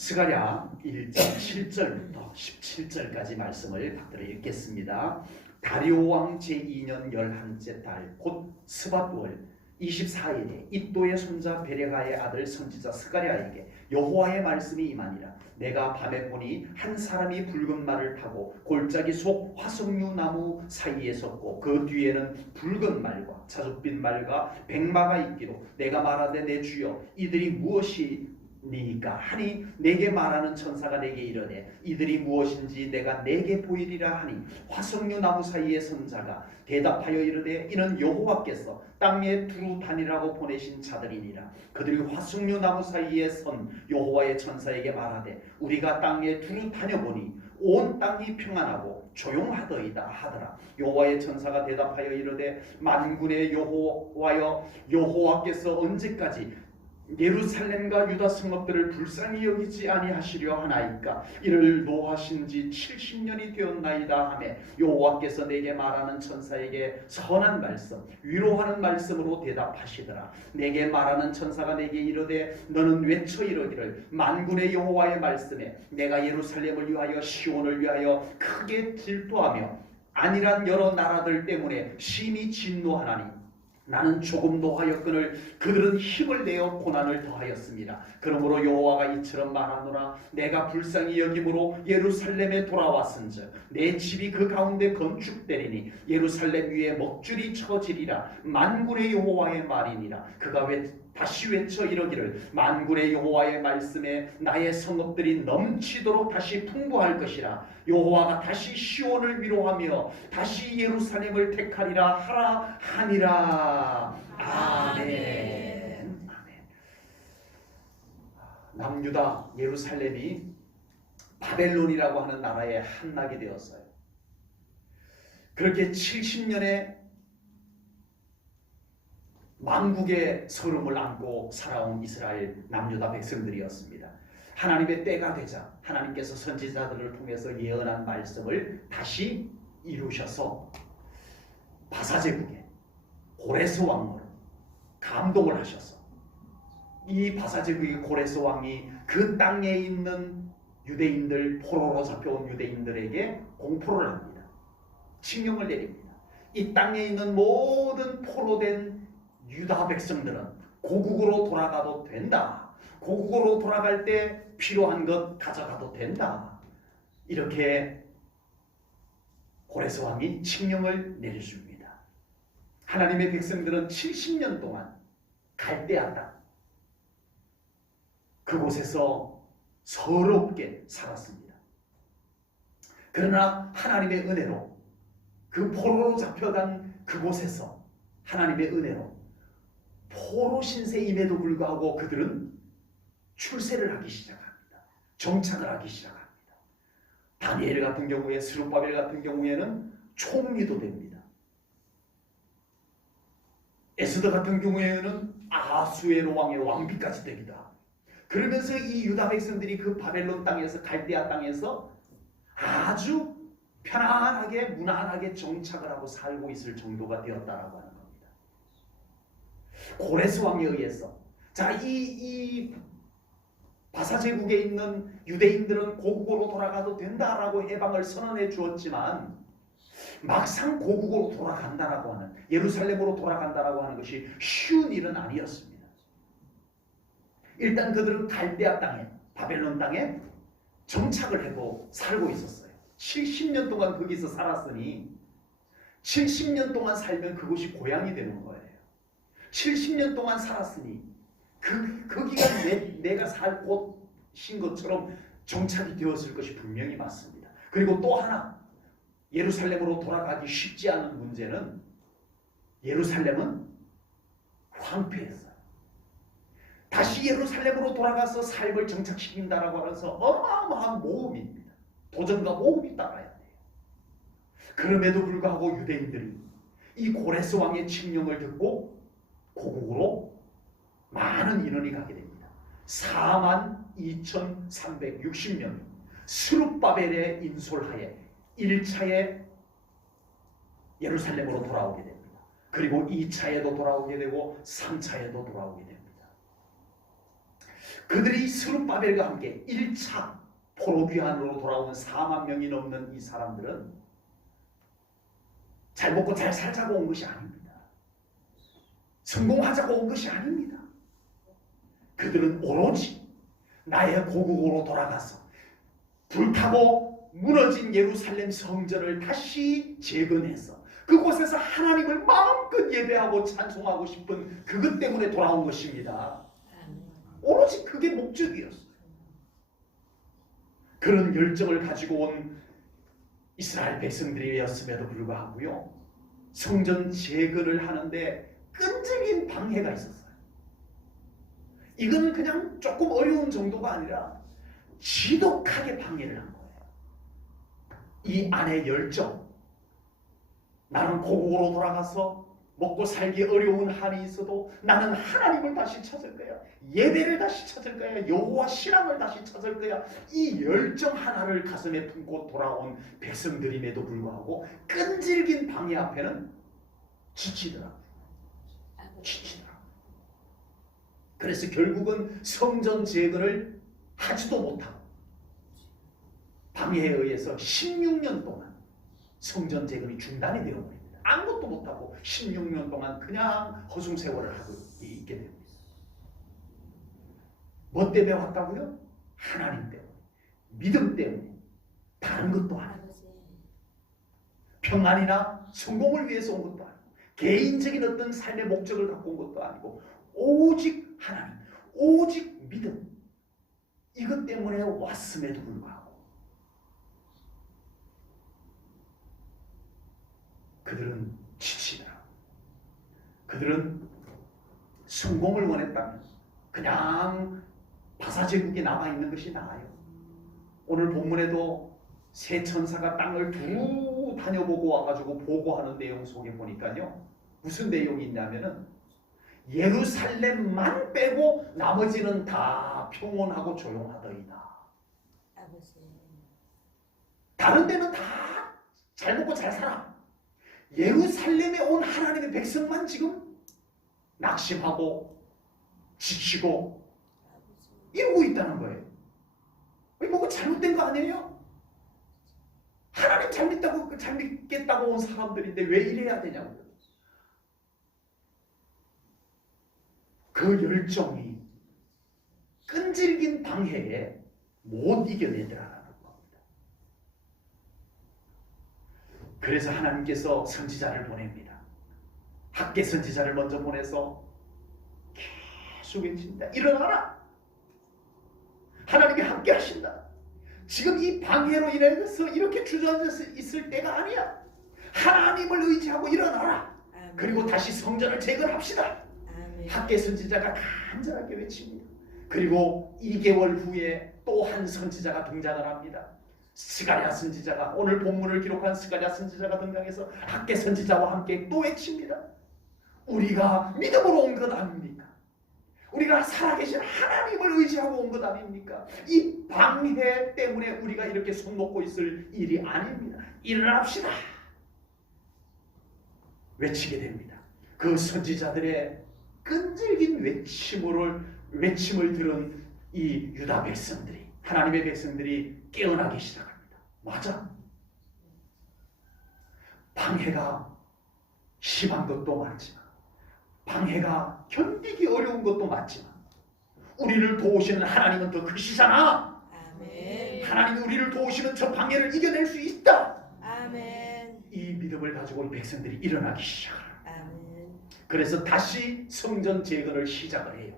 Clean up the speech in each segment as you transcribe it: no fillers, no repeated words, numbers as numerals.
스가랴 1장 7절부터 17절까지 말씀을 받들어 읽겠습니다. 다리오 왕 제2년 11째 달 곧 스밧월 24일에 id도의 손자 베레가의 아들 선지자 스가랴에게 여호와의 말씀이 임하니라. 내가 밤에 보니 한 사람이 붉은 말을 타고 골짜기 속 화석류 나무 사이에 섰고 그 뒤에는 붉은 말과 자줏빛 말과 백마가 있기로 내가 말하되 내 주여 이들이 무엇이니까 하니 내게 말하는 천사가 내게 이르되 이들이 무엇인지 내가 내게 보이리라 하니 화석류 나무 사이에 선 자가 대답하여 이르되 이는 여호와께서 땅에 두루 다니라고 보내신 자들이니라. 그들이 화석류 나무 사이에 선 여호와의 천사에게 말하되 우리가 땅에 두루 다녀보니 온 땅이 평안하고 조용하더이다 하더라. 여호와의 천사가 대답하여 이르되 만군의 여호와여 여호와께서 언제까지 예루살렘과 유다 성읍들을 불쌍히 여기지 아니하시려 하나이까? 이를 노하신 지 70년이 되었나이다 하며 여호와께서 내게 말하는 천사에게 선한 말씀 위로하는 말씀으로 대답하시더라. 내게 말하는 천사가 내게 이르되 너는 외쳐 이르기를 만군의 여호와의 말씀에 내가 예루살렘을 위하여 시온을 위하여 크게 질투하며 아니란 여러 나라들 때문에 심히 진노하나니 나는 조금 노하였거늘 그들은 힘을 내어 고난을 더하였습니다. 그러므로 여호와가 이처럼 말하노라. 내가 불쌍히 여김으로 예루살렘에 돌아왔은즉 내 집이 그 가운데 건축되리니 예루살렘 위에 먹줄이 쳐지리라. 만군의 여호와의 말이니라. 그가 다시 외쳐 이르기를 만군의 여호와의 말씀에 나의 성읍들이 넘치도록 다시 풍부할 것이라. 여호와가 다시 시온을 위로하며 다시 예루살렘을 택하리라 하라 하니라. 아멘. 아멘. 남유다 예루살렘이 바벨론이라고 하는 나라에 함락이 되었어요. 그렇게 70년의 만국의 서름을 안고 살아온 이스라엘 남유다 백성들이었습니다. 하나님의 때가 되자 하나님께서 선지자들을 통해서 예언한 말씀을 다시 이루셔서 바사제국의 고레스 왕으로 감동을 하셔서 이 바사제국의 고레스 왕이 그 땅에 있는 유대인들, 포로로 잡혀온 유대인들에게 공포를 합니다. 칙령을 내립니다. 이 땅에 있는 모든 포로된 유다 백성들은 고국으로 돌아가도 된다. 고국으로 돌아갈 때 필요한 것 가져가도 된다. 이렇게 고레스 왕이 칙령을 내려줍니다. 하나님의 백성들은 70년 동안 갈대아 땅 그곳에서 서럽게 살았습니다. 그러나 하나님의 은혜로 그 포로로 잡혀간 그곳에서 하나님의 은혜로 포로 신세임에도 불구하고 그들은 출세를 하기 시작합니다. 정착을 하기 시작합니다. 다니엘 같은 경우에 스룹바벨 같은 경우에는 총리도 됩니다. 에스더 같은 경우에는 아하수에로 왕의 왕비까지 되기도 합니다. 그러면서 이 유다 백성들이 그 바벨론 땅에서 갈대아 땅에서 아주 편안하게 무난하게 정착을 하고 살고 있을 정도가 되었다라고 하는 겁니다. 고레스 왕에 의해서 이 바사제국에 있는 유대인들은 고국으로 돌아가도 된다라고 해방을 선언해 주었지만 막상 고국으로 돌아간다라고 하는 예루살렘으로 돌아간다라고 하는 것이 쉬운 일은 아니었습니다. 일단 그들은 갈대아 땅에 바벨론 땅에 정착을 하고 살고 있었어요. 70년 동안 거기서 살았으니 70년 동안 살면 그곳이 고향이 되는 거예요. 70년 동안 살았으니 거기가 내가 살 곳인 것처럼 정착이 되었을 것이 분명히 맞습니다. 그리고 또 하나 예루살렘으로 돌아가기 쉽지 않은 문제는 예루살렘은 황폐했어요. 다시 예루살렘으로 돌아가서 삶을 정착시킨다라고 하면서 어마어마한 모험입니다. 도전과 모험이 따라야 돼요. 그럼에도 불구하고 유대인들이 이 고레스 왕의 칙령을 듣고 고국으로 많은 인원이 가게 됩니다. 42,360명 스룹바벨의 인솔하에 1차에 예루살렘으로 돌아오게 됩니다. 그리고 2차에도 돌아오게 되고 3차에도 돌아오게 됩니다. 그들이 스룹바벨과 함께 1차 포로 귀환으로 돌아온 4만 명이 넘는 이 사람들은 잘 먹고 잘 살자고 온 것이 아닙니다. 성공하자고 온 것이 아닙니다. 그들은 오로지 나의 고국으로 돌아가서 불타고 무너진 예루살렘 성전을 다시 재건해서 그곳에서 하나님을 마음껏 예배하고 찬송하고 싶은 그것 때문에 돌아온 것입니다. 오로지 그게 목적이었어요. 그런 열정을 가지고 온 이스라엘 백성들이었음에도 불구하고요, 성전 재건을 하는데 끈질긴 방해가 있었어요. 이건 그냥 조금 어려운 정도가 아니라 지독하게 방해를 한 거예요. 이 안의 열정, 나는 고국으로 돌아가서 먹고 살기 어려운 한이 있어도 나는 하나님을 다시 찾을 거야. 예배를 다시 찾을 거야. 여호와 신앙을 다시 찾을 거야. 이 열정 하나를 가슴에 품고 돌아온 백성들임에도 불구하고 끈질긴 방해 앞에는 지치더라고요. 그래서 결국은 성전 재건을 하지도 못하고 방해에 의해서 16년 동안 성전 재건이 중단이 되어버립니다. 아무것도 못하고 16년 동안 그냥 허송세월을 하고 있게 되고 있어요. 뭐 때문에 왔다고요? 하나님 때문에, 믿음 때문에, 다른 것도 아니고, 평안이나 성공을 위해서 온 것도 아니고, 개인적인 어떤 삶의 목적을 갖고 온 것도 아니고, 오직 하나님, 오직 믿음, 이것 때문에 왔음에도 불구하고 그들은 지치더라. 그들은 성공을 원했다면 그냥 바사제국에 남아있는 것이 나아요. 오늘 본문에도 세 천사가 땅을 두루 다녀보고 와가지고 보고하는 내용 속에 보니까요, 무슨 내용이 있냐면은 예루살렘만 빼고 나머지는 다 평온하고 조용하더이다. 다른 데는 다 잘 먹고 잘 살아. 예루살렘에 온 하나님의 백성만 지금 낙심하고 지치고 이러고 있다는 거예요. 뭐가 잘못된 거 아니에요? 하나님 잘 믿겠다고 온 사람들인데 왜 이래야 되냐고요. 그 열정이 끈질긴 방해에 못 이겨내더라라는 겁니다. 그래서 하나님께서 선지자를 보냅니다. 학계 선지자를 먼저 보내서 계속 외칩니다. 일어나라. 하나님이 함께 하신다. 지금 이 방해로 인해서 이렇게 주저앉아서 있을 때가 아니야. 하나님을 의지하고 일어나라. 아멘. 그리고 다시 성전을 재건합시다. 학계 선지자가 간절하게 외칩니다. 그리고 2개월 후에 또 한 선지자가 등장을 합니다. 스가랴 선지자가, 오늘 본문을 기록한 스가랴 선지자가 등장해서 학계 선지자와 함께 또 외칩니다. 우리가 믿음으로 온 것 아닙니까? 우리가 살아계신 하나님을 의지하고 온 것 아닙니까? 이 방해 때문에 우리가 이렇게 손 놓고 있을 일이 아닙니다. 일어납시다. 외치게 됩니다. 그 선지자들의 끈질긴 외침을 들은 이 유다 백성들이, 하나님의 백성들이 깨어나기 시작합니다. 맞아. 방해가 심한 것도 맞지만, 방해가 견디기 어려운 것도 맞지만, 우리를 도우시는 하나님은 더 크시잖아. 아멘. 하나님이 우리를 도우시는 저 방해를 이겨낼 수 있다. 아멘. 이 믿음을 가지고 이 백성들이 일어나기 시작합니다. 그래서 다시 성전 재건을 시작을 해요.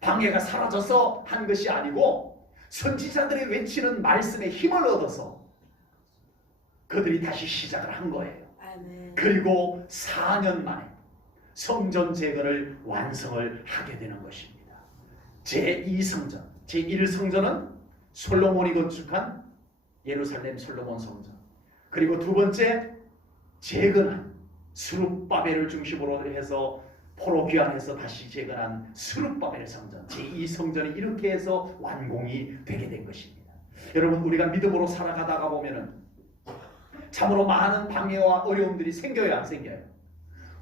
방해가 사라져서 한 것이 아니고 선지자들의 외치는 말씀에 힘을 얻어서 그들이 다시 시작을 한 거예요. 아멘. 그리고 4년 만에 성전 재건을 완성을 하게 되는 것입니다. 제2성전, 제1성전은 솔로몬이 건축한 예루살렘 솔로몬 성전, 그리고 두 번째 재건한 스룹바벨을 중심으로 해서 포로 귀환해서 다시 재건한 스룹바벨 성전, 제2성전이 이렇게 해서 완공이 되게 된 것입니다. 여러분, 우리가 믿음으로 살아가다가 보면은 참으로 많은 방해와 어려움들이 생겨요, 안 생겨요?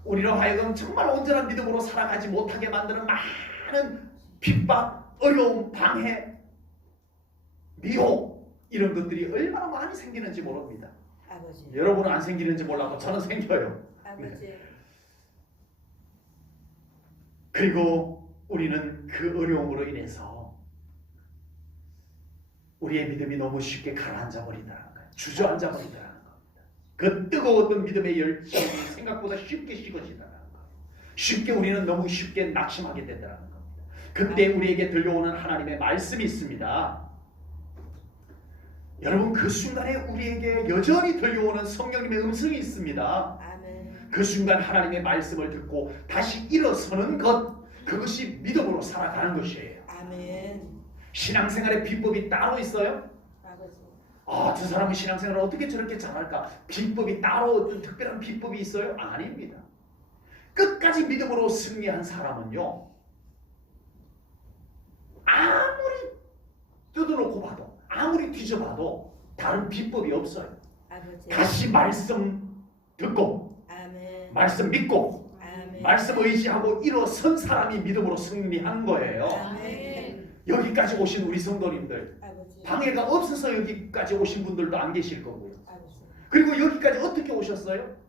우리로 하여금 정말 온전한 믿음으로 살아가지 못하게 만드는 많은 핍박, 어려움, 방해, 미혹 이런 것들이 얼마나 많이 생기는지 모릅니다. 아버지. 여러분은 안 생기는지 몰라도 저는 생겨요. 아버지. 그리고 우리는 그 어려움으로 인해서 우리의 믿음이 너무 쉽게 가라앉아 버린다는 거예요. 주저앉아 버린다는 겁니다. 그 뜨거웠던 믿음의 열정이 생각보다 쉽게 식어진다는 거예요. 쉽게 우리는 너무 쉽게 낙심하게 된다는 겁니다. 그때 우리에게 들려오는 하나님의 말씀이 있습니다. 여러분, 그 순간에 우리에게 여전히 들려오는 성령님의 음성이 있습니다. 아멘. 그 순간 하나님의 말씀을 듣고 다시 일어서는 것, 그것이 믿음으로 살아가는 것이에요. 아멘. 신앙생활의 비법이 따로 있어요? 아버지. 저 사람은 신앙생활을 어떻게 저렇게 잘할까? 비법이 따로 어떤 특별한 비법이 있어요? 아닙니다. 끝까지 믿음으로 승리한 사람은요, 아무리 뜯어놓고 봐도, 아무리 뒤져봐도 다른 비법이 없어요. 아버지. 다시 말씀 듣고, 아멘. 말씀 믿고, 아멘. 말씀 의지하고 일어선 사람이 믿음으로 승리한 거예요. 아멘. 여기까지 오신 우리 성도님들, 아버지. 방해가 없어서 여기까지 오신 분들도 안 계실 거고요. 아버지. 그리고 여기까지 어떻게 오셨어요?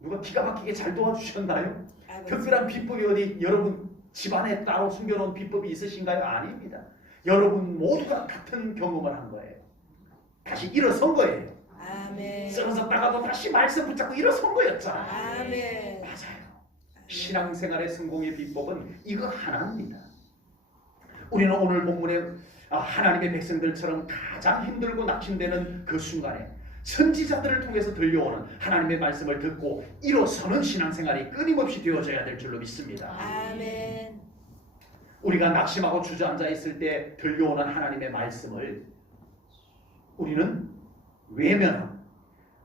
누가 기가 막히게 잘 도와주셨나요? 아버지. 특별한 비법이 어디 여러분 집안에 따로 숨겨놓은 비법이 있으신가요? 아닙니다. 여러분 모두가 같은 경험을 한 거예요. 다시 일어선 거예요. 아멘. 쓰러졌다가도 다시 말씀 붙잡고 일어선 거였잖아요. 아멘. 맞아요. 신앙생활의 성공의 비법은 이거 하나입니다. 우리는 오늘 본문에 하나님의 백성들처럼 가장 힘들고 낙심되는 그 순간에 선지자들을 통해서 들려오는 하나님의 말씀을 듣고 일어서는 신앙생활이 끊임없이 되어져야 될 줄로 믿습니다. 아멘. 우리가 낙심하고 주저앉아 있을 때 들려오는 하나님의 말씀을 우리는 외면하고,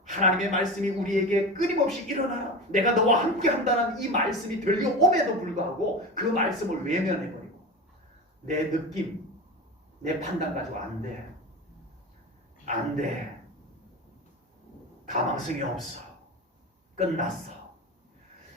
하나님의 말씀이 우리에게 끊임없이 일어나라, 내가 너와 함께 한다는 이 말씀이 들려옴에도 불구하고 그 말씀을 외면해버리고 내 느낌, 내 판단 가지고 안 돼, 가망성이 없어, 끝났어,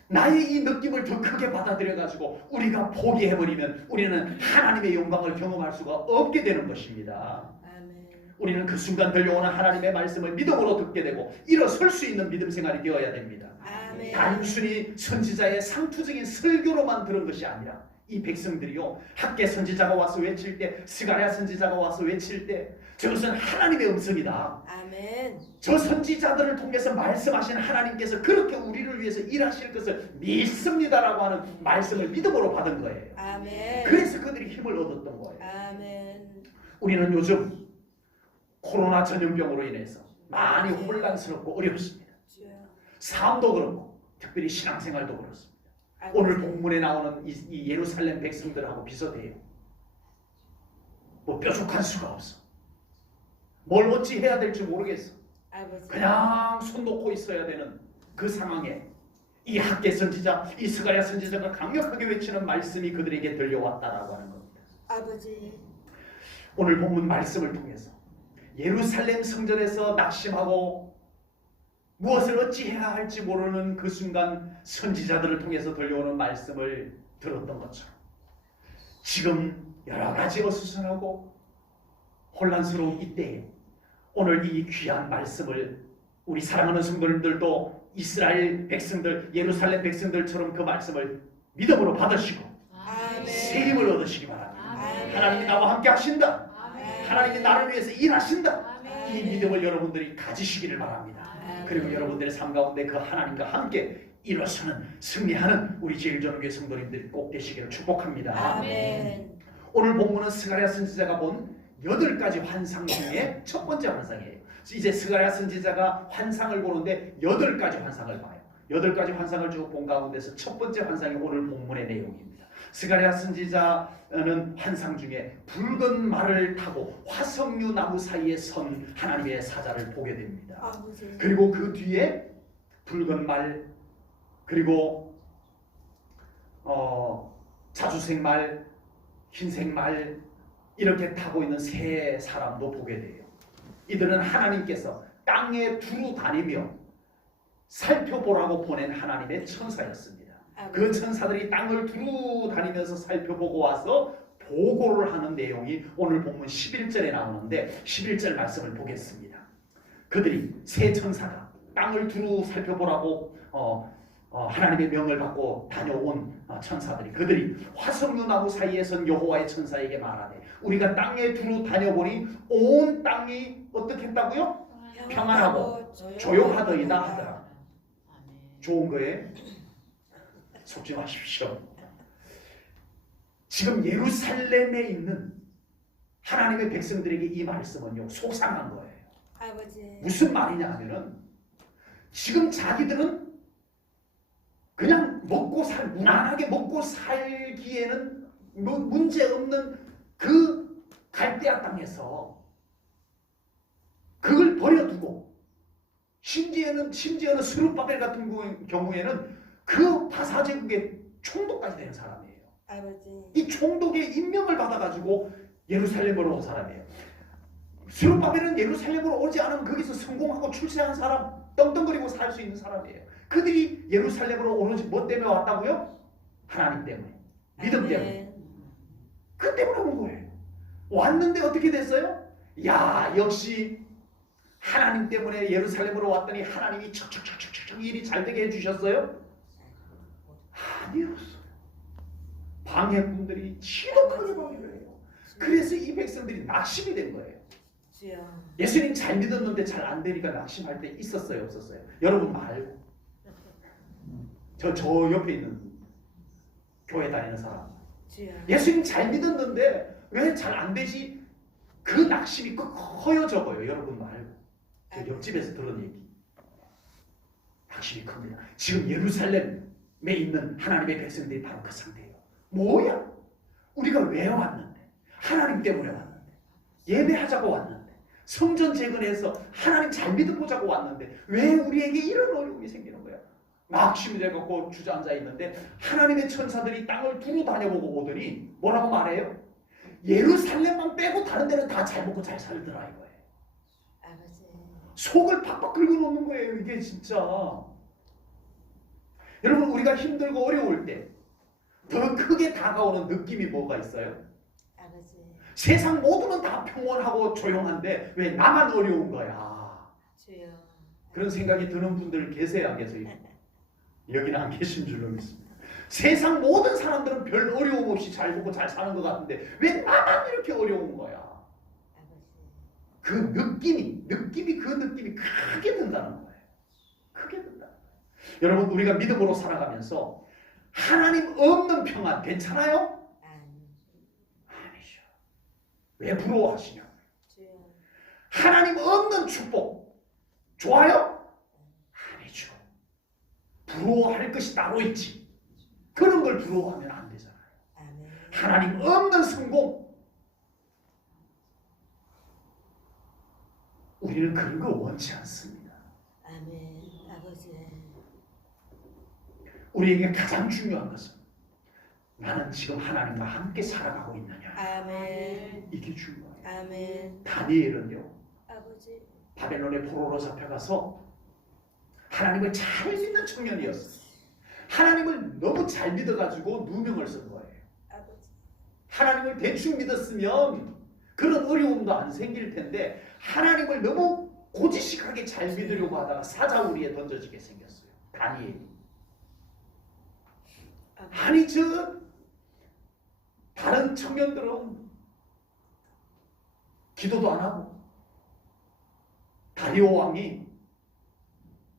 나의 이 느낌을 더 크게 받아들여가지고 우리가 포기해버리면 우리는 하나님의 영광을 경험할 수가 없게 되는 것입니다. 아멘. 우리는 그 순간 들려오는 하나님의 말씀을 믿음으로 듣게 되고 일어설 수 있는 믿음 생활이 되어야 됩니다. 아멘. 단순히 선지자의 상투적인 설교로만 들은 것이 아니라 이 백성들이요, 학개 선지자가 와서 외칠 때, 스가랴 선지자가 와서 외칠 때 저것은 하나님의 음성이다, 아멘. 저 선지자들을 통해서 말씀하신 하나님께서 그렇게 우리를 위해서 일하실 것을 믿습니다라고 하는 말씀을 믿음으로 받은 거예요. 아멘. 그래서 그들이 힘을 얻었던 거예요. 아멘. 우리는 요즘 코로나 전염병으로 인해서 많이 혼란스럽고 어렵습니다. 주여. 삶도 그렇고 특별히 신앙생활도 그렇습니다. 아버지. 오늘 본문에 나오는 이 예루살렘 백성들하고 비슷해요. 뭐 뾰족한 수가 없어. 뭘 어찌 해야 될지 모르겠어. 아버지. 그냥 손 놓고 있어야 되는 그 상황에 이 학개 선지자, 이 스가랴 선지자가 강력하게 외치는 말씀이 그들에게 들려왔다라고 하는 겁니다. 아버지. 오늘 본문 말씀을 통해서 예루살렘 성전에서 낙심하고 무엇을 어찌해야 할지 모르는 그 순간 선지자들을 통해서 들려오는 말씀을 들었던 것처럼 지금 여러 가지 어수선하고 혼란스러운 이때에 오늘 이 귀한 말씀을 우리 사랑하는 성도님들도 이스라엘 백성들, 예루살렘 백성들처럼 그 말씀을 믿음으로 받으시고 아멘. 새 힘을 얻으시기 바랍니다. 아멘. 하나님이 나와 함께 하신다. 아멘. 하나님이 나를 위해서 일하신다. 아멘. 이 믿음을 여러분들이 가지시기를 바랍니다. 아멘. 그리고 여러분들의 삶 가운데 그 하나님과 함께 일어서는 승리하는 우리 제일전교회 성도님들이 꼭 되시기를 축복합니다. 아멘. 오늘 본문은 스가랴 선지자가 본 8가지 환상 중에 첫 번째 환상이에요. 이제 스가랴 선지자가 환상을 보는데 8가지 환상을 봐요. 8가지 환상을 쭉 본 가운데서 첫 번째 환상이 오늘 본문의 내용입니다. 스가랴 선지자는 환상 중에 붉은 말을 타고 화석류 나무 사이에 선 하나님의 사자를 보게 됩니다. 아버지. 그리고 그 뒤에 붉은 말, 그리고 자주색 말, 흰색 말 이렇게 타고 있는 세 사람도 보게 돼요. 이들은 하나님께서 땅에 두루 다니며 살펴보라고 보낸 하나님의 천사였습니다. 그 천사들이 땅을 두루 다니면서 살펴보고 와서 보고를 하는 내용이 오늘 본문 11절에 나오는데 11절 말씀을 보겠습니다. 그들이 세 천사가 땅을 두루 살펴보라고 하나님의 명을 받고 다녀온 천사들이 그들이 화석류 나무 사이에 선 여호와의 천사에게 말하되 우리가 땅에 두루 다녀보니 온 땅이 어떻게 했다고요? 평안하고 조용하더이다 하더라. 좋은 거예요? 속지 마십시오. 지금 예루살렘에 있는 하나님의 백성들에게 이 말씀은요 속상한 거예요. 아버지. 무슨 말이냐 하면은 지금 자기들은 그냥 무난하게 먹고 살기에는 문제 없는 그 갈대아 땅에서 그걸 버려두고 심지어는 스룹바벨 같은 경우에는 그 바사제국의 총독까지 되는 사람이에요. 아버지. 이 총독의 임명을 받아가지고 예루살렘으로 온 사람이에요. 스룹바벨은 예루살렘으로 오지 않으면 거기서 성공하고 출세한 사람, 떵떵거리고 살 수 있는 사람이에요. 그들이 예루살렘으로 오는지 뭐 때문에 왔다고요? 하나님 때문에, 믿음 때문에. 그 때문에 온 거예요. 왔는데 어떻게 됐어요? 야, 역시 하나님 때문에 예루살렘으로 왔더니 하나님이 척척척척척 일이 잘 되게 해주셨어요? 아니었어요. 방해꾼들이 지독하게 방해를 해요. 그래서 이 백성들이 낙심이 된 거예요. 예수님 잘 믿었는데 잘 안 되니까 낙심할 때 있었어요, 없었어요? 여러분 말고 저 옆에 있는 교회 다니는 사람 예수님 잘 믿었는데 왜 잘 안 되지? 그 낙심이 커요 적어요? 여러분 말고 저 옆집에서 들은 얘기. 낙심이 큽니다. 지금 예루살렘에 있는 하나님의 백성들이 바로 그 상태예요. 뭐야? 우리가 왜 왔는데? 하나님 때문에 왔는데, 예배하자고 왔는데, 성전 재건해서 하나님 잘 믿어보자고 왔는데 왜 우리에게 이런 어려움이 생기는 거야? 낙심이 돼갖고 주저앉아 있는데 하나님의 천사들이 땅을 두루 다녀보고 오더니 뭐라고 말해요? 예루살렘만 빼고 다른 데는 다 잘 먹고 잘 살더라 이거예요. 아버지. 속을 팍팍 긁어놓는 거예요. 이게 진짜. 여러분 우리가 힘들고 어려울 때 더 크게 다가오는 느낌이 뭐가 있어요? 아버지. 세상 모두는 다 평온하고 조용한데 왜 나만 어려운 거야? 주여. 그런 생각이 드는 분들 계세요, 안 계세요? 여기는 안 계신 줄로 믿습니다. 세상 모든 사람들은 별 어려움 없이 잘 먹고 잘 사는 것 같은데 왜 나만 이렇게 어려운 거야? 그 느낌이 크게 든다는 거예요. 크게 든다. 여러분 우리가 믿음으로 살아가면서 하나님 없는 평안 괜찮아요? 아니죠. 왜 부러워하시냐고요? 하나님 없는 축복 좋아요? 아니죠. 부러워할 것이 따로 있지. 그런 걸 부러워하면 안 되잖아요. 하나님 없는 성공 우리는 그런 거 원치 않습니다. 아멘. 아버지. 우리에게 가장 중요한 것은 나는 지금 하나님과 함께 살아가고 있느냐. 아멘. 이게 중요해요. 아멘. 다니엘은요. 아버지. 바벨론의 포로로 잡혀가서 하나님을 잘 믿는 청년이었어요. 하나님을 너무 잘 믿어가지고 누명을 쓴 거예요. 아버지. 하나님을 대충 믿었으면 그런 어려움도 안 생길 텐데 하나님을 너무 고지식하게 잘 믿으려고 하다가 사자우리에 던져지게 생겼어요. 다니엘이. 아니 다른 청년들은 기도도 안 하고 다리오 왕이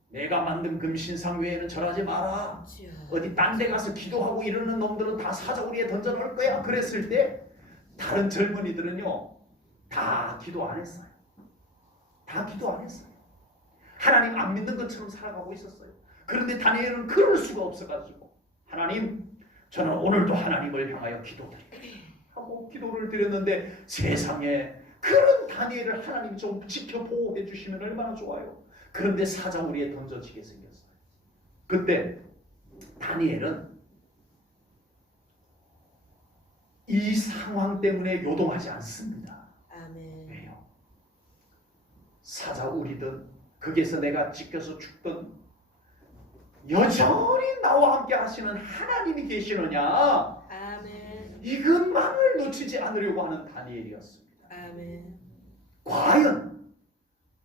내가 만든 금신상 외에는 절하지 마라. 어디 딴 데 가서 기도하고 이러는 놈들은 다 사자우리에 던져 놓을 거야. 그랬을 때 다른 젊은이들은요 다 기도 안 했어요. 다 기도 안 했어요. 하나님 안 믿는 것처럼 살아가고 있었어요. 그런데 다니엘은 그럴 수가 없어가지고 하나님 저는 오늘도 하나님을 향하여 기도드릴게요 하고 기도를 드렸는데 세상에 그런 다니엘을 하나님이 좀 지켜보호해 주시면 얼마나 좋아요. 그런데 사자우리에 던져지게 생겼어요. 그때 다니엘은 이 상황 때문에 요동하지 않습니다. 아멘. 왜요? 사자우리든 거기에서 내가 찢겨서 죽든 여전히 나와 함께 하시는 하나님이 계시느냐? 아멘. 이것만을 놓치지 않으려고 하는 다니엘이었습니다. 아멘. 과연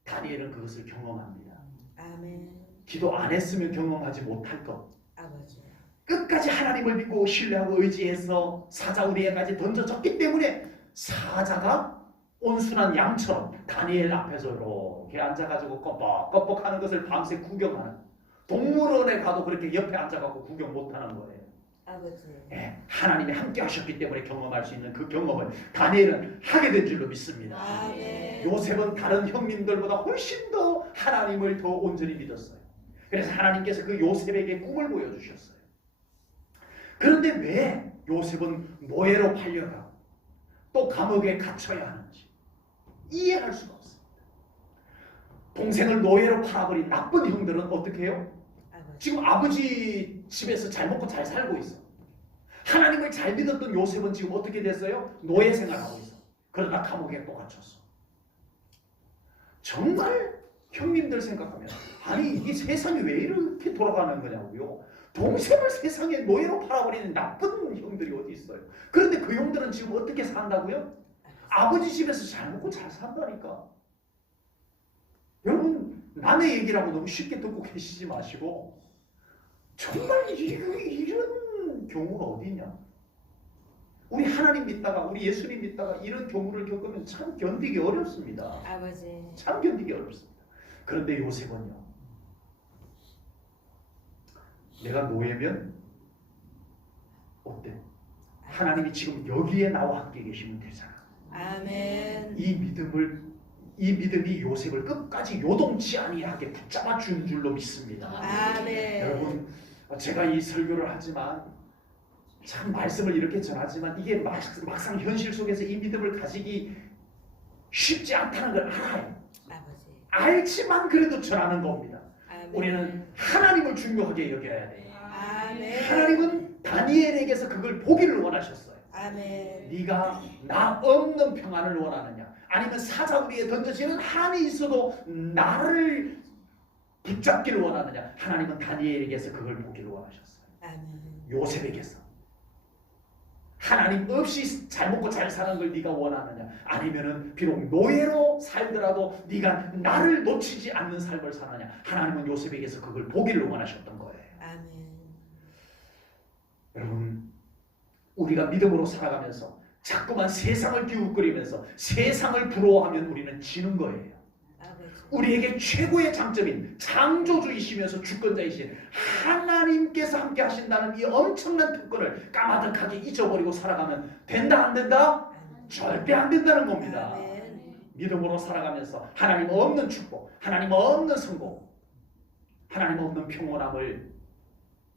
다니엘은 그것을 경험합니다. 아멘. 기도 안 했으면 경험하지 못할 것. 아버지. 끝까지 하나님을 믿고 신뢰하고 의지해서 사자 우리에까지 던져졌기 때문에 사자가 온순한 양처럼 다니엘 앞에서 이렇게 앉아가지고 껌뻑껌뻑 하는 것을 밤새 구경하는, 동물원에 가도 그렇게 옆에 앉아가지고 구경 못하는 거예요. 아버지. 예, 하나님이 함께 하셨기 때문에 경험할 수 있는 그 경험을 다니엘은 하게 된 줄로 믿습니다. 아멘. 요셉은 다른 형님들보다 훨씬 더 하나님을 더 온전히 믿었어요. 그래서 하나님께서 그 요셉에게 꿈을 보여주셨어요. 그런데 왜 요셉은 노예로 팔려가고 또 감옥에 갇혀야 하는지 이해할 수가 없습니다. 동생을 노예로 팔아버린 나쁜 형들은 어떻게 해요? 아버지. 지금 아버지 집에서 잘 먹고 잘 살고 있어. 하나님을 잘 믿었던 요셉은 지금 어떻게 됐어요? 노예 생활하고 있어. 그러다 감옥에 또 갇혔어. 정말 형님들 생각하면 아니 이 세상이 왜 이렇게 돌아가는 거냐고요. 동생을 세상에 노예로 팔아버리는 나쁜 형들이 어디 있어요. 그런데 그 형들은 지금 어떻게 산다고요? 아버지 집에서 잘 먹고 잘 산다니까. 여러분 남의 얘기라고 너무 쉽게 듣고 계시지 마시고 정말 이런 경우가 어디 있냐. 우리 하나님 믿다가 우리 예수님 믿다가 이런 경우를 겪으면 참 견디기 어렵습니다. 아버지. 참 견디기 어렵습니다. 그런데 요셉은요. 내가 노예면 어때? 하나님이 지금 여기에 나와 함께 계시면 되잖아. 아멘. 이 믿음이 요셉을 끝까지 요동치 아니하게 붙잡아 준 줄로 믿습니다. 아멘. 여러분 제가 이 설교를 하지만 참 말씀을 이렇게 전하지만 이게 막상 현실 속에서 이 믿음을 가지기 쉽지 않다는 걸 알아요. 아버지. 알지만 그래도 전하는 겁니다. 아멘. 우리는 하나님을 중요하게 여겨야 돼요. 아멘. 하나님은 다니엘에게서 그걸 보기를 원하셨어요. 아멘. 네가 나 없는 평안을 원하느냐, 아니면 사자우리에 던져지는 한이 있어도 나를 붙잡기를 원하느냐. 하나님은 다니엘에게서 그걸 보기를 원하셨어요. 아멘. 요셉에게서 하나님 없이 잘 먹고 잘 사는 걸 네가 원하느냐, 아니면은 비록 노예로 살더라도 네가 나를 놓치지 않는 삶을 사느냐. 하나님은 요셉에게서 그걸 보기를 원하셨던 거예요. 아멘. 여러분 우리가 믿음으로 살아가면서 자꾸만 세상을 기웃거리면서 세상을 부러워하면 우리는 지는 거예요. 아버지. 우리에게 최고의 장점인 창조주이시면서 주권자이신 하나님께서 함께 하신다는 이 엄청난 특권을 까마득하게 잊어버리고 살아가면 된다 안 된다? 절대 안 된다는 겁니다. 아멘. 믿음으로 살아가면서 하나님 없는 축복, 하나님 없는 성공, 하나님 없는 평온함을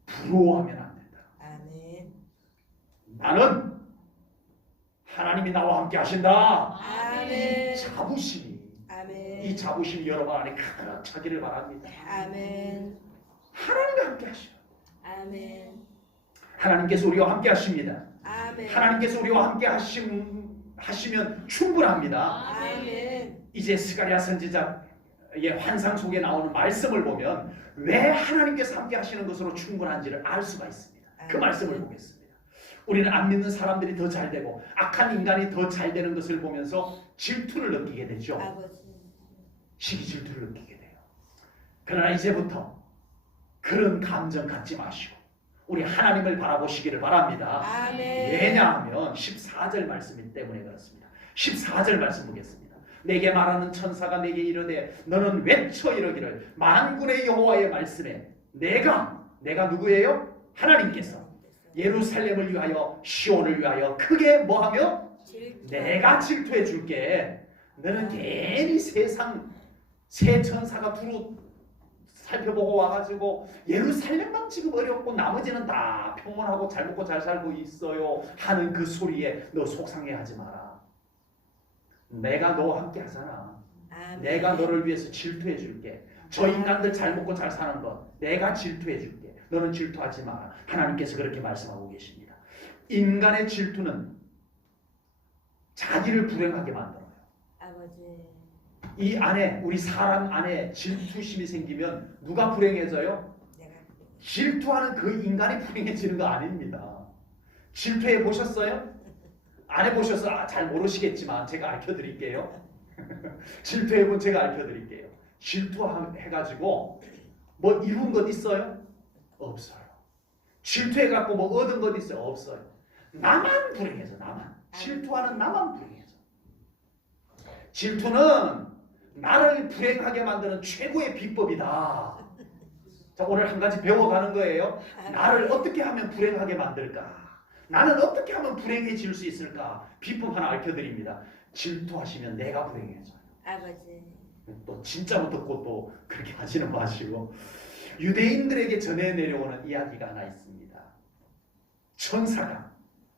부러워하면 안 된다. 아멘. 나는 하나님이 나와 함께 하신다. 아멘. 자부심이, 아멘. 이 자부심이 여러분 안에 가득 차기를 바랍니다. 아멘. 하나님과 함께 하셔. 아멘. 하나님께서 우리와 함께 하십니다. 아멘. 하나님께서 우리와 함께 하시면 충분합니다. 아멘. 이제 스가랴 선지자의 환상 속에 나오는 말씀을 보면 왜 하나님께서 함께 하시는 것으로 충분한지를 알 수가 있습니다. 그 말씀을 보겠습니다. 우리는 안 믿는 사람들이 더 잘 되고 악한 인간이 더 잘 되는 것을 보면서 질투를 느끼게 되죠. 아버지. 시기 질투를 느끼게 돼요. 그러나 이제부터 그런 감정 갖지 마시고 우리 하나님을 바라보시기를 바랍니다. 아멘. 왜냐하면 14절 말씀이기 때문에 그렇습니다. 14절 말씀 보겠습니다. 내게 말하는 천사가 내게 이르되 너는 외쳐 이르기를 만군의 여호와의 말씀에 내가 누구예요? 하나님께서 예루살렘을 위하여 시온을 위하여 크게 뭐하며 내가 질투해 줄게. 너는 괜히 세상 새 천사가 두루 살펴보고 와가지고 예루살렘만 지금 어렵고 나머지는 다 평온하고 잘 먹고 잘 살고 있어요 하는 그 소리에 너 속상해하지 마라. 내가 너와 함께 하잖아. 아멘. 내가 너를 위해서 질투해 줄게. 저 인간들 잘 먹고 잘 사는 것 내가 질투해 줄게. 너는 질투하지 마라. 하나님께서 그렇게 말씀하고 계십니다. 인간의 질투는 자기를 불행하게 만들어요. 아버지. 이 안에 우리 사람 안에 질투심이 생기면 누가 불행해져요? 내가 질투하는 그 인간이 불행해지는 거 아닙니다. 질투해 보셨어요? 안 해보셔서 잘 모르시겠지만 제가 알려드릴게요. 질투해본 제가 알려드릴게요. 질투해가지고 뭐 이룬 것 있어요? 없어요. 질투해갖고 뭐 얻은 것 있어요? 없어요. 나만 불행해져. 나만. 질투하는 나만 불행해져. 질투는 나를 불행하게 만드는 최고의 비법이다. 자, 오늘 한 가지 배워가는 거예요. 나를 어떻게 하면 불행하게 만들까? 나는 어떻게 하면 불행해질 수 있을까? 비법 하나 알려드립니다. 질투하시면 내가 불행해져요. 아버지. 또 진짜로 듣고 또 그렇게 하지는 마시고, 유대인들에게 전해 내려오는 이야기가 하나 있습니다. 천사가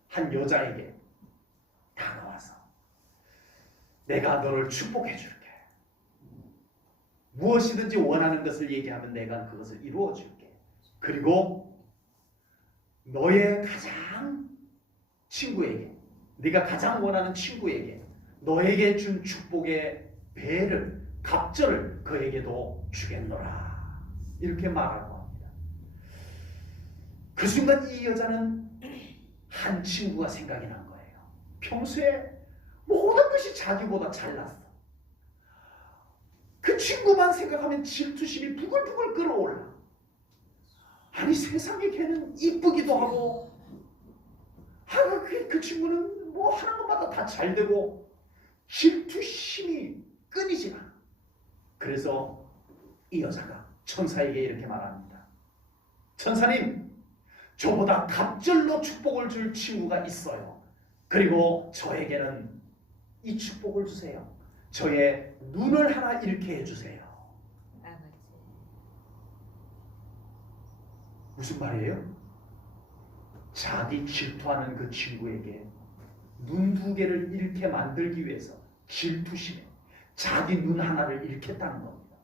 한 여자에게 다가와서 내가 너를 축복해 줄게. 무엇이든지 원하는 것을 얘기하면 내가 그것을 이루어 줄게. 그리고 너의 가장 친구에게, 네가 가장 원하는 친구에게 너에게 준 축복의 배를, 갑절을 그에게도 주겠노라. 이렇게 말하고 합니다. 그 순간 이 여자는 한 친구가 생각이 난 거예요. 평소에 모든 것이 자기보다 잘났어. 그 친구만 생각하면 질투심이 부글부글 끓어올라. 아니 세상에 걔는 이쁘기도 하고, 그 친구는 뭐 하는 것마다 다 잘되고, 질투심이 끊이지 않아. 그래서 이 여자가 천사에게 이렇게 말합니다. 천사님, 저보다 갑절로 축복을 줄 친구가 있어요. 그리고 저에게는 이 축복을 주세요. 저의 눈을 하나 잃게 해주세요. 아버지. 무슨 말이에요? 자기 질투하는 그 친구에게 눈 두 개를 잃게 만들기 위해서 질투심에 자기 눈 하나를 잃겠다는 겁니다.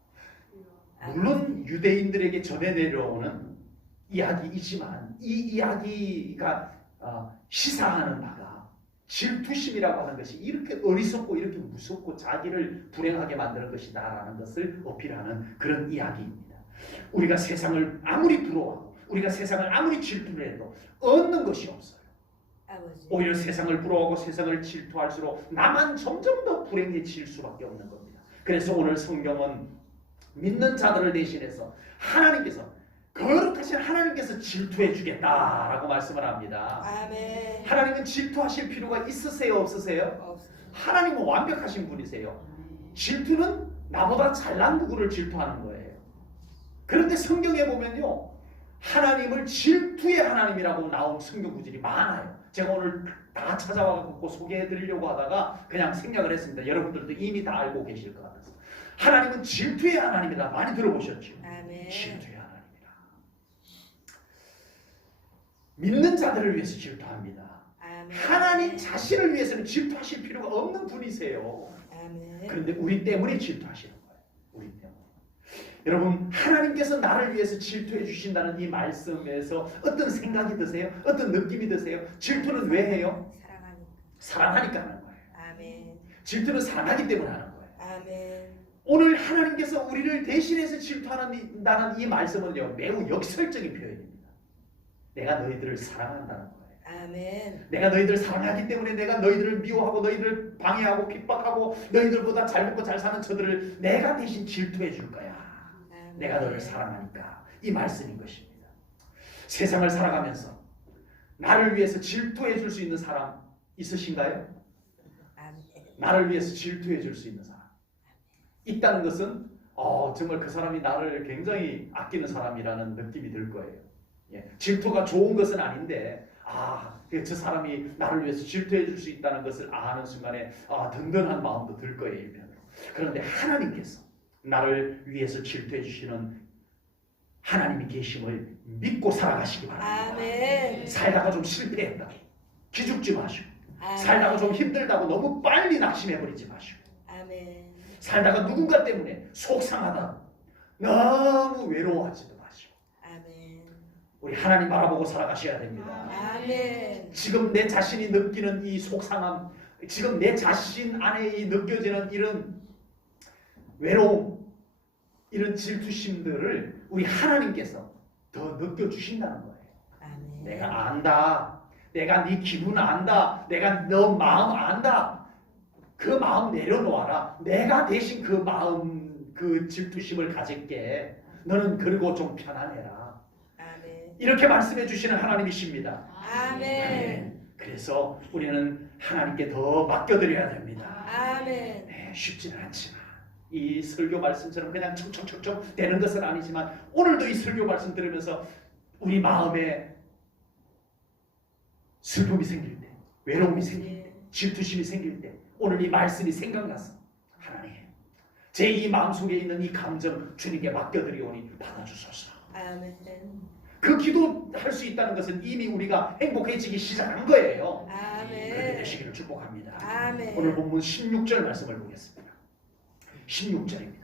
물론 유대인들에게 전해 내려오는 이야기이지만 이 이야기가 시사하는 바가 질투심이라고 하는 것이 이렇게 어리석고 이렇게 무섭고 자기를 불행하게 만드는 것이다라는 것을 어필하는 그런 이야기입니다. 우리가 세상을 아무리 부러워하고 우리가 세상을 아무리 질투를 해도 얻는 것이 없어요. 아버지. 오히려 세상을 부러워하고 세상을 질투할수록 나만 점점 더 불행해질 수밖에 없는 겁니다. 그래서 오늘 성경은 믿는 자들을 대신해서 하나님께서, 거룩하신 하나님께서 질투해 주겠다라고 말씀을 합니다. 아멘. 하나님은 질투하실 필요가 있으세요? 없으세요? 없습니다. 하나님은 완벽하신 분이세요. 질투는 나보다 잘난 누구를 질투하는 거예요. 그런데 성경에 보면요, 하나님을 질투의 하나님이라고 나온 성경 구절이 많아요. 제가 오늘 다 찾아와서 소개해 드리려고 하다가 그냥 생략을 했습니다. 여러분들도 이미 다 알고 계실 것 같아서. 하나님은 질투의 하나님이다. 많이 들어보셨죠? 아멘. 질투의 하나님이다. 믿는 자들을 위해서 질투합니다. 아멘. 하나님 자신을 위해서는 질투하실 필요가 없는 분이세요. 아멘. 그런데 우리 때문에 질투하시는 거예요. 우리 때문에. 여러분, 하나님께서 나를 위해서 질투해 주신다는 이 말씀에서 어떤 생각이 드세요? 어떤 느낌이 드세요? 질투는 왜 해요? 사랑하니까. 사랑하니까 하는 거예요. 아멘. 질투는 사랑하기 때문에 하는 거예요. 아멘. 오늘 하나님께서 우리를 대신해서 질투한다는 이 말씀은요, 매우 역설적인 표현입니다. 내가 너희들을 사랑한다는 거예요. 아멘. 내가 너희들을 사랑하기 때문에 내가 너희들을 미워하고 너희들을 방해하고 핍박하고 너희들보다 잘 먹고 잘 사는 저들을 내가 대신 질투해 줄 거야. 아멘. 내가 너를 사랑하니까. 이 말씀인 것입니다. 세상을 살아가면서 나를 위해서 질투해 줄 수 있는 사람 있으신가요? 아멘. 나를 위해서 질투해 줄 수 있는 사람 있다는 것은 정말 그 사람이 나를 굉장히 아끼는 사람이라는 느낌이 들 거예요. 예, 질투가 좋은 것은 아닌데 저 사람이 나를 위해서 질투해 줄 수 있다는 것을 아는 순간에 든든한 마음도 들 거예요. 일편으로. 그런데 하나님께서 나를 위해서 질투해 주시는 하나님이 계심을 믿고 살아가시기 바랍니다. 아멘. 살다가 좀 실패했다, 기죽지 마시고, 아멘. 살다가 좀 힘들다고 너무 빨리 낙심해버리지 마시고, 아멘. 살다가 누군가 때문에 속상하다, 너무 외로워하지도 마시고, 아멘. 우리 하나님 바라보고 살아가셔야 됩니다. 아멘. 지금 내 자신이 느끼는 이 속상함, 지금 내 자신 안에 이 느껴지는 이런 외로움, 이런 질투심들을 우리 하나님께서 더 느껴주신다는 거예요. 아멘. 내가 안다. 내가 네 기분 안다. 내가 너 마음 안다. 그 마음 내려놓아라. 내가 대신 그 마음 그 질투심을 가질게. 너는 그리고 좀 편안해라. 아멘. 이렇게 말씀해 주시는 하나님이십니다. 아멘. 그래서 우리는 하나님께 더 맡겨드려야 됩니다. 아멘. 네, 쉽지는 않지만 이 설교 말씀처럼 그냥 청청청청 되는 것은 아니지만 오늘도 이 설교 말씀 들으면서 우리 마음에 슬픔이 생길 때, 외로움이 생길 때, 질투심이 생길 때 오늘 이 말씀이 생각나서 하나님 제 이 마음속에 있는 이 감정 주님께 맡겨드리오니 받아주소서. 아멘. 그 기도할 수 있다는 것은 이미 우리가 행복해지기 시작한 거예요. 그렇게 아멘. 되시기를 축복합니다. 아멘. 오늘 본문 16절 말씀을 보겠습니다. 16절입니다.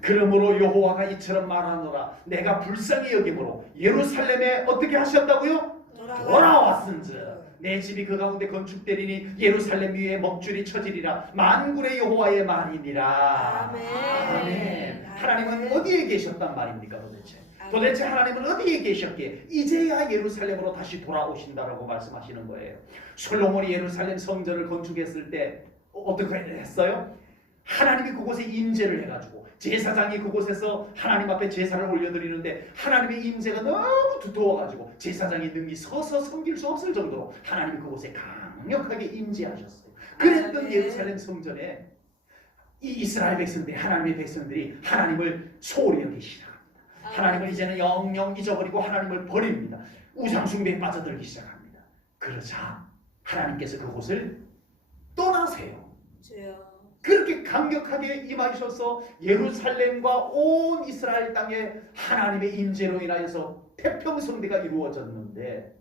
그러므로 여호와가 이처럼 말하노라. 내가 불쌍히 여김으로 예루살렘에 어떻게 하셨다고요? 돌아왔은즉 내 집이 그 가운데 건축되리니 예루살렘 위에 먹줄이 쳐지리라. 만군의 여호와의 말이니라. 아멘. 아멘. 하나님은 어디에 계셨단 말입니까 도대체? 아멘. 도대체 하나님은 어디에 계셨기에 이제야 예루살렘으로 다시 돌아오신다라고 말씀하시는 거예요. 솔로몬이 예루살렘 성전을 건축했을 때 어떻게 했어요? 하나님이 그곳에 임재를 해가지고 제사장이 그곳에서 하나님 앞에 제사를 올려드리는데 하나님의 임재가 너무 두터워가지고 제사장이 능히 서서 섬길 수 없을 정도로 하나님이 그곳에 강력하게 임재하셨어요. 그랬던 아멘. 예루살렘 성전에 이 이스라엘 백성들이 하나님의 백성들이 하나님을 소홀히 여기기 시작합니다. 하나님을 이제는 영영 잊어버리고 하나님을 버립니다. 우상숭배에 빠져들기 시작합니다. 그러자 하나님께서 그곳을 떠나세요. 주여. 그렇게 강력하게 임하셔서 예루살렘과 온 이스라엘 땅에 하나님의 임재로 인하여서 태평성대가 이루어졌는데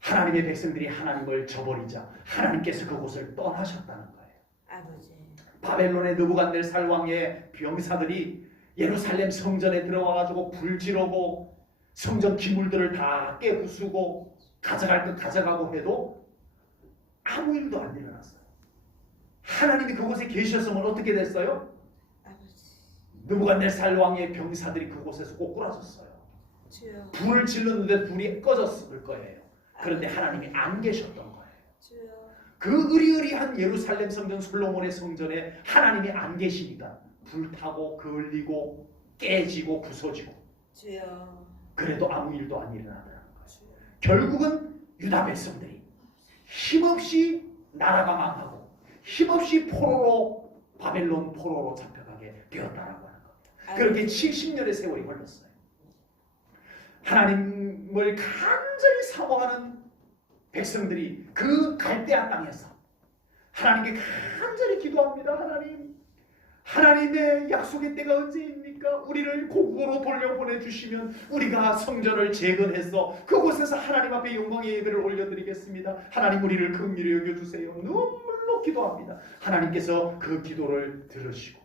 하나님의 백성들이 하나님을 저버리자 하나님께서 그곳을 떠나셨다는 거예요. 아버지. 바벨론의 느부갓네살 왕의 병사들이 예루살렘 성전에 들어와가지고 불 지르고 성전 기물들을 다 깨부수고 가져갈 것 가져가고 해도 아무 일도 안 일어났어요. 하나님이 그곳에 계셨으면 어떻게 됐어요? 아버지. 느부갓네살 왕의 병사들이 그곳에서 꼬꾸라졌어요. 주여. 불을 질렀는데 불이 꺼졌을 거예요. 그런데 하나님이 안 계셨던 거예요. 주여. 그 으리으리한 예루살렘 성전 솔로몬의 성전에 하나님이 안 계시니까 불타고 그을리고 깨지고 부서지고 주여. 그래도 아무 일도 안 일어나더라는 거예요. 주여. 결국은 유다 백성들이 힘없이 나라가 망하고 힘없이 포로로 바벨론 포로로 잡혀가게 되었다라고 하는 겁니다. 그렇게 70년의 세월이 걸렸어요. 하나님을 간절히 사모하는 백성들이 그 갈대아 땅에서 하나님께 간절히 기도합니다. 하나님의 약속의 때가 언제입니까? 우리를 고국으로 돌려보내주시면 우리가 성전을 재건해서 그곳에서 하나님 앞에 영광의 예배를 올려드리겠습니다. 하나님 우리를 긍휼히 여겨주세요. 눈물로 기도합니다. 하나님께서 그 기도를 들으시고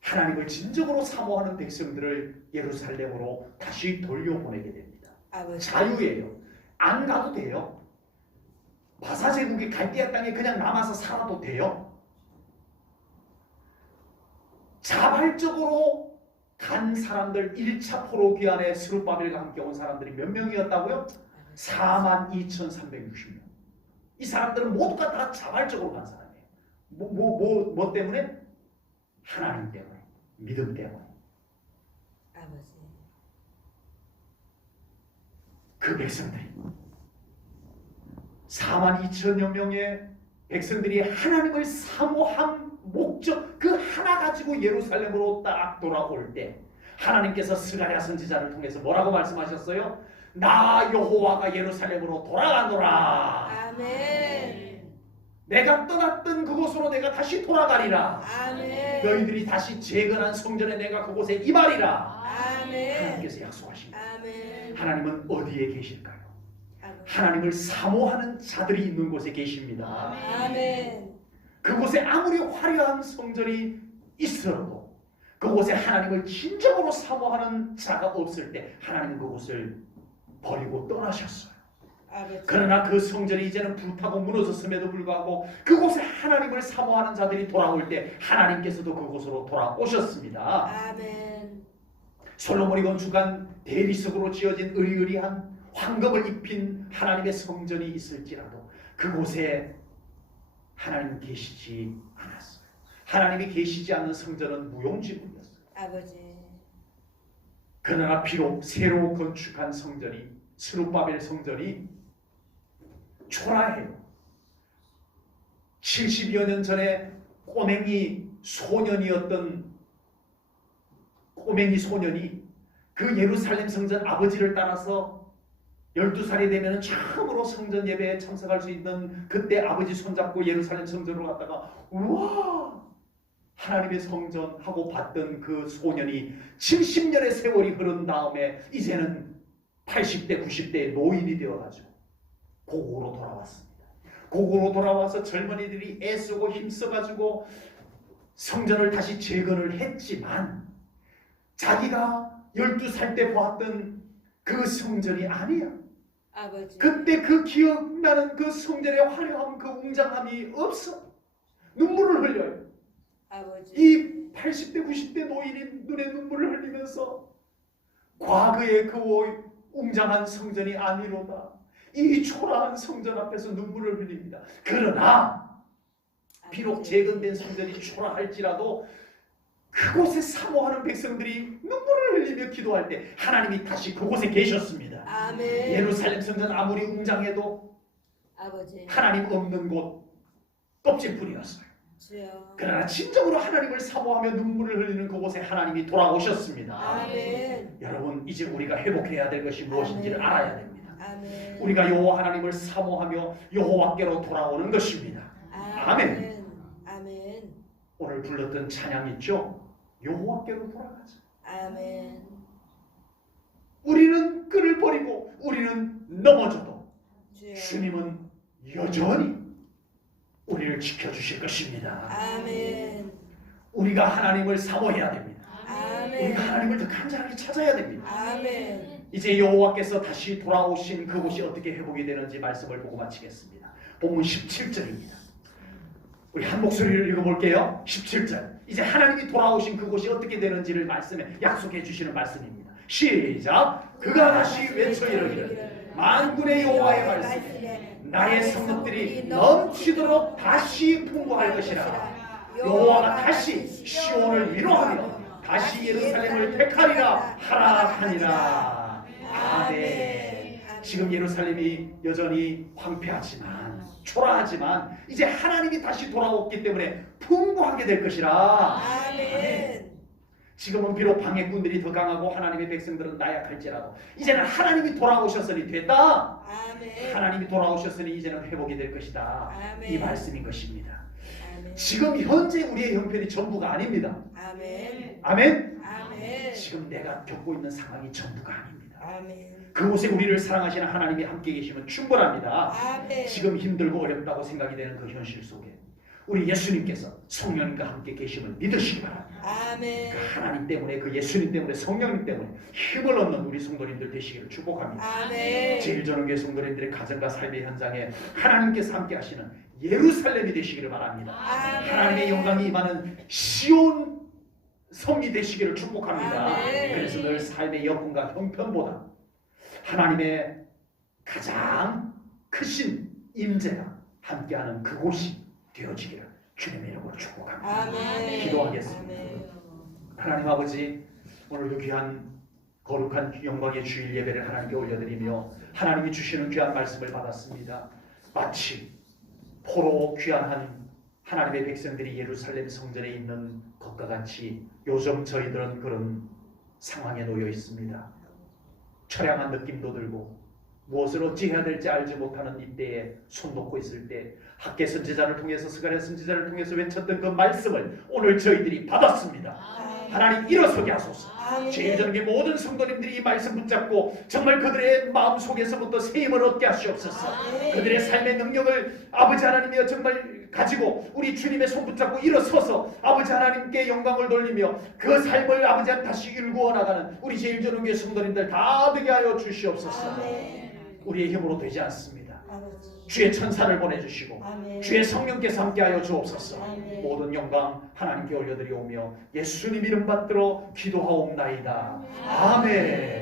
하나님을 진정으로 사모하는 백성들을 예루살렘으로 다시 돌려보내게 됩니다. 아버지. 자유예요. 안 가도 돼요. 바사제국의 갈대아 땅에 그냥 남아서 살아도 돼요. 자발적으로 간 사람들 1차 포로 귀환에 스룹바벨과 함께 온 사람들이 몇 명이었다고요? 42,360명. 이 사람들은 모두가 다 자발적으로 간 사람이에요. 뭐 때문에? 하나님 때문에, 믿음 때문에. 아버지. 그 백성들이 42,000여 명의 백성들이 하나님을 사모한 목적 그 하나 가지고 예루살렘으로 딱 돌아올 때 하나님께서 스가랴 선지자를 통해서 뭐라고 말씀하셨어요? 나 여호와가 예루살렘으로 돌아가노라. 아멘. 내가 떠났던 그곳으로 내가 다시 돌아가리라. 아멘. 너희들이 다시 재건한 성전에 내가 그곳에 임하리라. 아멘. 하나님께서 약속하십니다. 아멘. 하나님은 어디에 계실까요? 아버지. 하나님을 사모하는 자들이 있는 곳에 계십니다. 아멘. 그곳에 아무리 화려한 성전이 있어도 그곳에 하나님을 진정으로 사모하는 자가 없을 때 하나님은 그곳을 버리고 떠나셨어요. 아버지. 그러나 그 성전이 이제는 불타고 무너졌음에도 불구하고 그곳에 하나님을 사모하는 자들이 돌아올 때 하나님께서도 그곳으로 돌아오셨습니다. 아멘. 솔로몬이 건축한 대리석으로 지어진 으리으리한 황금을 입힌 하나님의 성전이 있을지라도 그곳에 하나님 계시지 않았어요. 하나님이 계시지 않는 성전은 무용지물이었어요. 아버지. 그러나 비록 새로 건축한 성전이 스룹바벨 성전이 초라해요. 70여 년 전에 꼬맹이 소년이었던 꼬맹이 소년이 그 예루살렘 성전 아버지를 따라서 12살이 되면 처음으로 성전 예배에 참석할 수 있는 그때 아버지 손잡고 예루살렘 성전으로 갔다가 우와 하나님의 성전 하고 봤던 그 소년이 70년의 세월이 흐른 다음에 이제는 80대 90대의 노인이 되어가지고 고국으로 돌아왔습니다. 고국으로 돌아와서 젊은이들이 애쓰고 힘써가지고 성전을 다시 재건을 했지만 자기가 12살 때 보았던 그 성전이 아니야. 아버지. 그때 그 기억나는 그 성전의 화려함, 그 웅장함이 없어. 눈물을 흘려요. 아버지. 이 80대 90대 노인이 눈에 눈물을 흘리면서 과거의 그 웅장한 성전이 아니로다. 이 초라한 성전 앞에서 눈물을 흘립니다. 그러나 비록 재건된 성전이 초라할지라도 그곳에 사모하는 백성들이 눈물을 흘리며 기도할 때 하나님이 다시 그곳에 계셨습니다. 아멘. 예루살렘 성전 아무리 웅장해도 아버지. 하나님 없는 곳 껍질뿐이었어요. 주여. 그러나 진정으로 하나님을 사모하며 눈물을 흘리는 그곳에 하나님이 돌아오셨습니다. 아멘. 여러분 이제 우리가 회복해야 될 것이 무엇인지를 아멘. 알아야 됩니다. 아멘. 우리가 여호와 하나님을 사모하며 여호와께로 돌아오는 것입니다. 아멘. 아멘. 오늘 불렀던 찬양 있죠? 여호와께로 돌아가자. 아멘. 우리는 끈을 버리고 우리는 넘어져도 주여. 주님은 여전히 우리를 지켜주실 것입니다. 아멘. 우리가 하나님을 사모해야 됩니다. 아멘. 우리가 하나님을 더 간절하게 찾아야 됩니다. 아멘. 이제 여호와께서 다시 돌아오신 그곳이 어떻게 회복이 되는지 말씀을 보고 마치겠습니다. 본문 17절입니다. 우리 한 목소리를 읽어볼게요. 17절. 이제 하나님이 돌아오신 그곳이 어떻게 되는지를 말씀에 약속해 주시는 말씀입니다. 시작. 그가 다시 외쳐 이르기를 만군의 여호와의 말씀에 나의 성읍들이 넘치도록 다시 풍부할 것이라. 여호와가 다시 시온을 위로하며 다시 예루살렘을 택하리라 하라 하니라. 아멘. 지금 예루살렘이 여전히 황폐하지만 초라하지만 이제 하나님이 다시 돌아왔기 때문에 풍부하게 될 것이라. 아멘. 지금은 비록 방해꾼들이 더 강하고 하나님의 백성들은 나약할지라도 이제는 하나님이 돌아오셨으니 됐다. 아멘. 하나님이 돌아오셨으니 이제는 회복이 될 것이다. 아멘. 이 말씀인 것입니다. 아멘. 지금 현재 우리의 형편이 전부가 아닙니다. 아멘. 아멘. 아멘. 지금 내가 겪고 있는 상황이 전부가 아닙니다. 아멘. 그곳에 우리를 사랑하시는 하나님이 함께 계시면 충분합니다. 아멘. 지금 힘들고 어렵다고 생각이 되는 그 현실 속에 우리 예수님께서 성령님과 함께 계심을 믿으시기 바랍니다. 아멘. 그 하나님 때문에 그 예수님 때문에 성령님 때문에 힘을 얻는 우리 성도님들 되시기를 축복합니다. 아멘. 제일전원교회 성도님들의 가정과 삶의 현장에 하나님께서 함께 하시는 예루살렘이 되시기를 바랍니다. 아멘. 하나님의 영광이 임하는 시온 성이 되시기를 축복합니다. 아멘. 그래서 늘 삶의 여건과 형편보다 하나님의 가장 크신 임재가 함께하는 그곳이 되어지기를 주님의 이름으로 축복합니다. 아멘. 기도하겠습니다. 아멘. 하나님 아버지, 오늘도 귀한 거룩한 영광의 주일 예배를 하나님께 올려드리며 하나님이 주시는 귀한 말씀을 받았습니다. 마치 포로 귀환한 하나님의 백성들이 예루살렘 성전에 있는 것과 같이 요즘 저희들은 그런 상황에 놓여 있습니다. 처량한 느낌도 들고 무엇을 어찌해야 될지 알지 못하는 이때에 손 놓고 있을 때 학계 선지자를 통해서 스가랴 선지자를 통해서 외쳤던 그 말씀을 오늘 저희들이 받았습니다. 하나님 일어서게 하소서. 제일전의 모든 성도님들이 이 말씀 붙잡고 정말 그들의 마음속에서부터 새 힘을 얻게 하시옵소서. 그들의 삶의 능력을 아버지 하나님이여 정말 가지고 우리 주님의 손 붙잡고 일어서서 아버지 하나님께 영광을 돌리며 그 삶을 아버지 다시 일구어 나가는 우리 제일전교회 성도님들 다 되게 하여 주시옵소서. 우리의 힘으로 되지 않습니다. 주의 천사를 보내주시고 주의 성령께서 함께하여 주옵소서. 모든 영광 하나님께 올려드리오며 예수님 이름 받들어 기도하옵나이다. 아멘.